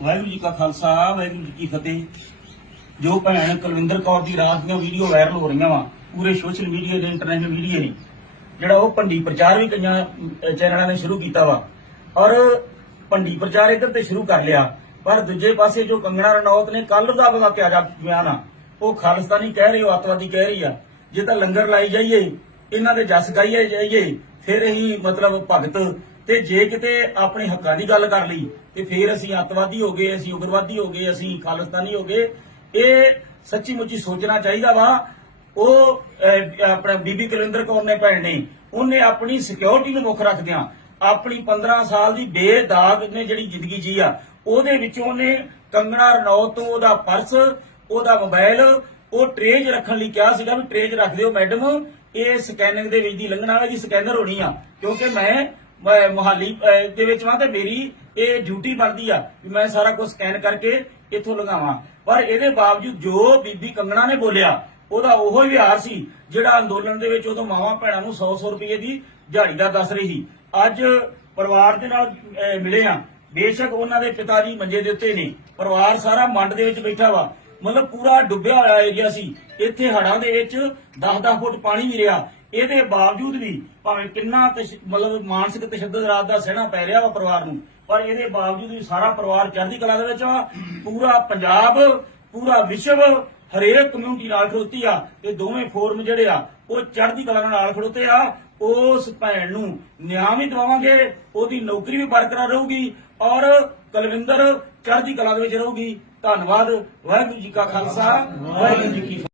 ਵਾਹਿਗੁਰੂ ਜੀ ਕਾ ਖਾਲਸਾ, ਵਾਹਿਗੁਰੂ ਜੀ ਕੀ ਫਤਿਹ। ਜੋ ਭੈਣ ਕੁਲਵਿੰਦਰ ਕੌਰ ਦੀ ਰਾਤ ਦੀਆਂ ਵੀਡੀਓ ਵਾਇਰਲ ਹੋ ਰਹੀਆਂ ਵਾ, ਪੂਰੇ ਸੋਸ਼ਲ ਮੀਡੀਆ ਦੇ ਇੰਟਰਨੈਸ਼ਨਲ ਮੀਡੀਆ ਨੇ, ਜਿਹੜਾ ਉਹ ਭੰਡੀ ਪ੍ਰਚਾਰ ਵੀ ਕਈਆਂ ਚੈਨਲਾਂ ਨੇ ਸ਼ੁਰੂ ਕੀਤਾ ਵਾ। ਔਰ ਭੰਡੀ ਪ੍ਰਚਾਰ ਇੱਧਰ ਤੇ ਸ਼ੁਰੂ ਕਰ ਲਿਆ, ਪਰ ਦੂਜੇ ਪਾਸੇ ਜੋ ਕੰਗਣਾ ਰਣੌਤ ਨੇ ਕੱਲ ਦਾ ਵਾਕਿਆ ਜਾ ਬਿਆਨ ਆ, ਉਹ ਖਾਲਿਸਤਾਨੀ ਕਹਿ ਰਹੀ ਉਹ ਅੱਤਵਾਦੀ ਕਹਿ ਰਹੀ ਆ, ਜੇ ਤਾਂ ਲੰਗਰ ਲਾਈ ਜਾਈਏ, ਇਹਨਾਂ ਦੇ ਜਸ ਗਾਈਏ ਜਾਈਏ, ਫਿਰ ਹੀ ਮਤਲਬ ਭਗਤ ਤੇ ਜੇ ਕਿਤੇ ਆਪਣੇ ਹੱਕਾਂ ਦੀ ਗੱਲ ਕਰ ਲਈ, ਤੇ ਫਿਰ ਅਸੀਂ ਅੱਤਵਾਦੀ ਹੋ ਗਏ, ਅਸੀਂ ਉਗਰਵਾਦੀ ਹੋ ਗਏ, ਅਸੀਂ ਖਾਲਿਸਤਾਨੀ ਹੋ ਗਏ, ਇਹ ਸੱਚੀ ਮੁੱਚੀ ਸੋਚਣਾ ਚਾਹੀਦਾ ਵਾ। ਉਹ ਆਪਣਾ ਬੀਬੀ ਕੁਲਿੰਦਰ ਕੌਰ ਨੇ ਭੈਣ ਨੇ, ਉਹਨੇ ਆਪਣੀ ਸਿਕਿਉਰਿਟੀ ਨੂੰ ਮੁੱਖ ਰੱਖਦਿਆਂ, ਆਪਣੀ 15 ਸਾਲ ਦੀ ਬੇਦਾਗ ਨੇ ਜਿਹੜੀ ਜ਼ਿੰਦਗੀ ਜੀ ਆ, ਉਹਦੇ ਵਿੱਚੋਂ ਉਹਨੇ ਕੰਗਣਾ ਰਣੌਤ ਤੋਂ ਉਹਦਾ ਪਰਸ, ਉਹਦਾ ਮੋਬਾਈਲ, ਉਹ ਟਰੇਜ ਰੱਖਣ ਲਈ ਕਿਹਾ ਸੀਗਾ ਵੀ ਟਰੇਜ ਰੱਖ ਦਿਓ ਮੈਡਮ, ਇਹ ਸਕੈਨਿੰਗ ਦੇ ਵਿੱਚ ਦੀ ਲੰਘਣਾ ਇਹਦੀ ਸਕੈਨਰ ਹੋਣੀ ਆ, ਕਿਉਂਕਿ ਮੈਂ ਮੈਂ ਮੁਹਾਲੀ ਅਹ, ਦੇ ਵਿੱਚ ਵਾਂ ਤੇ ਮੇਰੀ ਇਹ ਡਿਊਟੀ ਬਣਦੀ ਆ ਵੀ ਮੈਂ ਸਾਰਾ ਕੁਝ ਸਕੈਨ ਕਰਕੇ ਇੱਥੋਂ ਲਗਾਵਾਂ ਪਰ ਇਹਦੇ ਬਾਵਜੂਦ ਜੋ ਬੀਬੀ ਕੰਗਣਾ ਨੇ ਬੋਲਿਆ ਉਹਦਾ ਉਹੋ ਹੀ ਵਿਹਾਰ ਸੀ ਜਿਹੜਾ ਅੰਦੋਲਨ ਦੇ ਵਿੱਚ ਉਦੋਂ ਮਾਵਾਂ ਭੈਣਾਂ ਨੂੰ 100-100 ਰੁਪਏ ਦੀ ਦਿਹਾੜੀ ਦਾ ਦੱਸ ਰਹੀ ਸੀ। ਅੱਜ ਪਰਿਵਾਰ ਦੇ ਨਾਲ ਅਹ, ਮਿਲੇ ਆ। ਬੇਸ਼ੱਕ ਉਹਨਾਂ ਦੇ ਪਿਤਾ ਜੀ ਮੰਜੇ ਦੇ ਉੱਤੇ ਨੇ। ਪਰਿਵਾਰ ਸਾਰਾ ਮੰਡ ਦੇ ਵਿੱਚ ਬੈਠਾ ਵਾ। ਮਤਲਬ ਪੂਰਾ ਡੁੱਬਿਆ ਹੋਇਆ ਏਰੀਆ ਸੀ ਇੱਥੇ ਹੜਾਂ ਦੇ ਵਿੱਚ 10-10 ਫੁੱਟ ਪਾਣੀ ਵੀ ਰਿਹਾ। ਇਹਦੇ ਬਾਵਜੂਦ ਵੀ ਭਾਵੇਂ ਕਿੰਨਾ ਮਤਲਬ ਮਾਨਸਿਕ ਤਸ਼ੱਦਦ ਰਾਤ ਦਾ ਸਹਿਣਾ ਪੈ ਰਿਹਾ ਵਾ ਪਰਿਵਾਰ ਨੂੰ, ਪਰ ਇਹਦੇ ਬਾਵਜੂਦ ਵੀ ਸਾਰਾ ਪਰਿਵਾਰ ਚੜ੍ਹਦੀ ਕਲਾ ਦੇ ਵਿੱਚ ਆ। ਪੂਰਾ ਪੰਜਾਬ, ਪੂਰਾ ਵਿਸ਼ਵ ਹਰੇਕ ਕਮਿਊਨਿਟੀ ਨਾਲ ਖੜੋਤੀ ਆ ਤੇ ਦੋਵੇਂ ਫੋਰਮ ਜਿਹੜੇ ਆ, ਉਹ ਚੜ੍ਹਦੀ ਕਲਾ ਨਾਲ ਖੜੋਤੇ ਆ। ਉਸ ਭੈਣ ਨੂੰ ਨਿਆਂ ਵੀ ਦਵਾਵਾਂਗੇ, ਉਹਦੀ ਨੌਕਰੀ ਵੀ ਬਰਕਰਾਰ ਰਹੂਗੀ ਔਰ ਕੁਲਵਿੰਦਰ ਚੜ੍ਹਦੀ ਕਲਾ ਦੇ ਵਿੱਚ ਰਹੂਗੀ। ਧੰਨਵਾਦ। ਵਾਹਿਗੁਰੂ ਜੀ ਕਾ ਖਾਲਸਾ। ਵਾਹਿਗੁਰੂ ਜੀ ਕੀ ਫਤਿਹ।